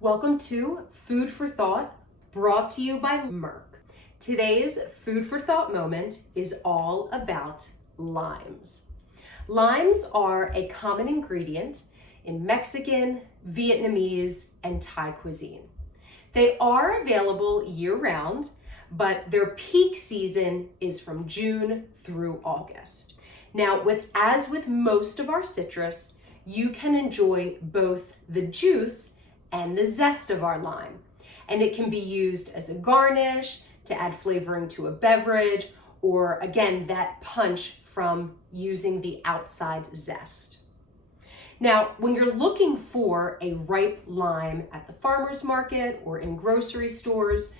Welcome to Food for Thought, brought to you by Merck. Today's Food for Thought moment is all about limes. Limes are a common ingredient in Mexican, Vietnamese, and Thai cuisine. They are available year-round, but their peak season is from June through August. Now, as with most of our citrus, you can enjoy both the juice and the zest of our lime. And it can be used as a garnish, to add flavoring to a beverage, or again, that punch from using the outside zest. Now, when you're looking for a ripe lime at the farmer's market or in grocery stores,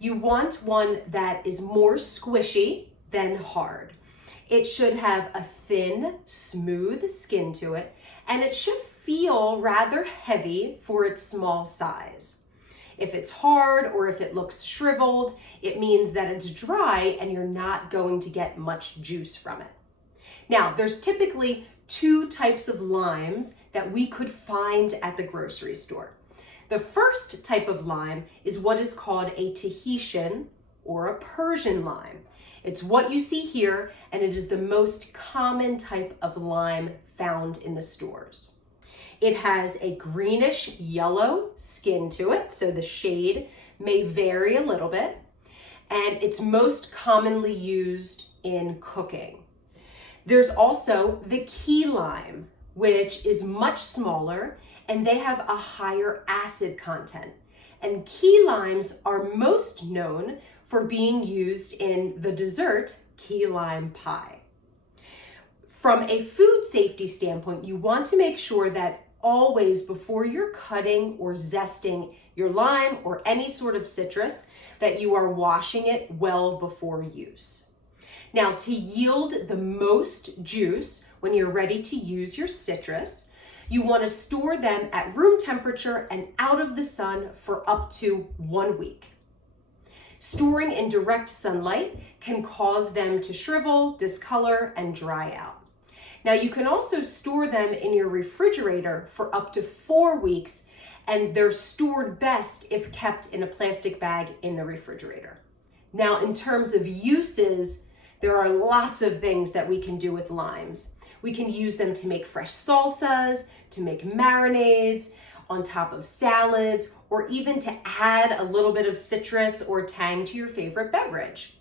you want one that is more squishy than hard. It should have a thin, smooth skin to it, and it should feel rather heavy for its small size. If it's hard or if it looks shriveled, it means that it's dry and you're not going to get much juice from it. Now, there's typically two types of limes that we could find at the grocery store. The first type of lime is what is called a Tahitian or a Persian lime. It's what you see here, and it is the most common type of lime found in the stores. It has a greenish yellow skin to it, so the shade may vary a little bit, and it's most commonly used in cooking. There's also the key lime, which is much smaller, and they have a higher acid content. And key limes are most known for being used in the dessert key lime pie. From a food safety standpoint, you want to make sure that always before you're cutting or zesting your lime or any sort of citrus, that you are washing it well before use. Now, to yield the most juice when you're ready to use your citrus, you want to store them at room temperature and out of the sun for up to 1 week. Storing in direct sunlight can cause them to shrivel, discolor, and dry out. Now, you can also store them in your refrigerator for up to 4 weeks, and they're stored best if kept in a plastic bag in the refrigerator. Now, in terms of uses, there are lots of things that we can do with limes. We can use them to make fresh salsas, to make marinades, on top of salads, or even to add a little bit of citrus or tang to your favorite beverage.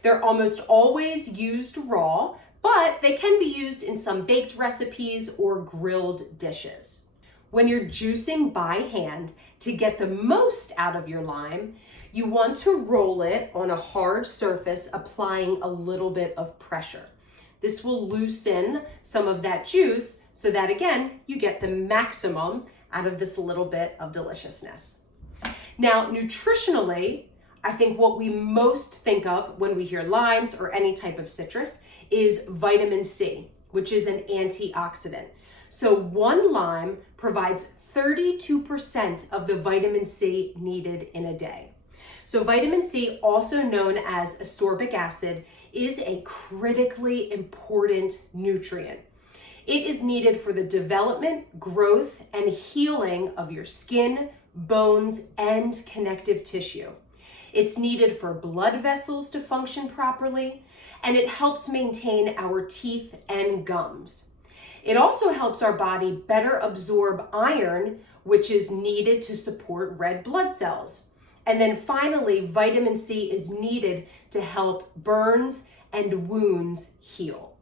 They're almost always used raw, but they can be used in some baked recipes or grilled dishes. When you're juicing by hand, to get the most out of your lime, you want to roll it on a hard surface, applying a little bit of pressure. This will loosen some of that juice so that, again, you get the maximum out of this little bit of deliciousness. Now, nutritionally, I think what we most think of when we hear limes or any type of citrus is vitamin C, which is an antioxidant. So one lime provides 32% of the vitamin C needed in a day. So vitamin C, also known as ascorbic acid, is a critically important nutrient. It is needed for the development, growth, and healing of your skin, bones, and connective tissue. It's needed for blood vessels to function properly, and it helps maintain our teeth and gums. It also helps our body better absorb iron, which is needed to support red blood cells. And then finally, vitamin C is needed to help burns and wounds heal.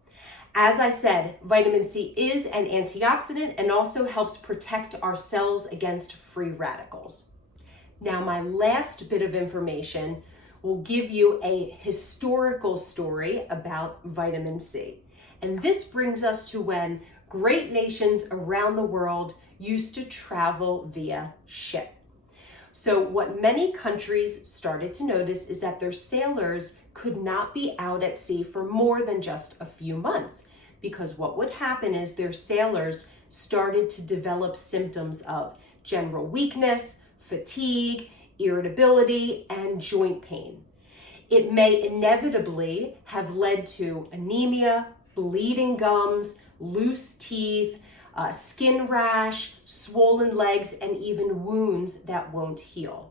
As I said, vitamin C is an antioxidant and also helps protect our cells against free radicals. Now, my last bit of information will give you a historical story about vitamin C. And this brings us to when great nations around the world used to travel via ship. So what many countries started to notice is that their sailors could not be out at sea for more than just a few months, because what would happen is their sailors started to develop symptoms of general weakness, fatigue, irritability, and joint pain. It may inevitably have led to anemia, bleeding gums, loose teeth, skin rash, swollen legs, and even wounds that won't heal.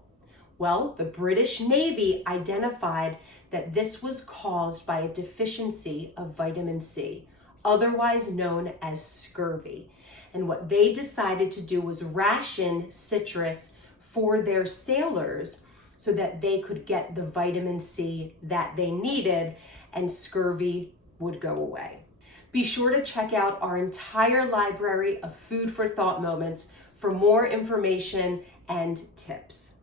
Well, the British Navy identified that this was caused by a deficiency of vitamin C, otherwise known as scurvy. And what they decided to do was ration citrus for their sailors so that they could get the vitamin C that they needed and scurvy would go away. Be sure to check out our entire library of food for thought moments for more information and tips.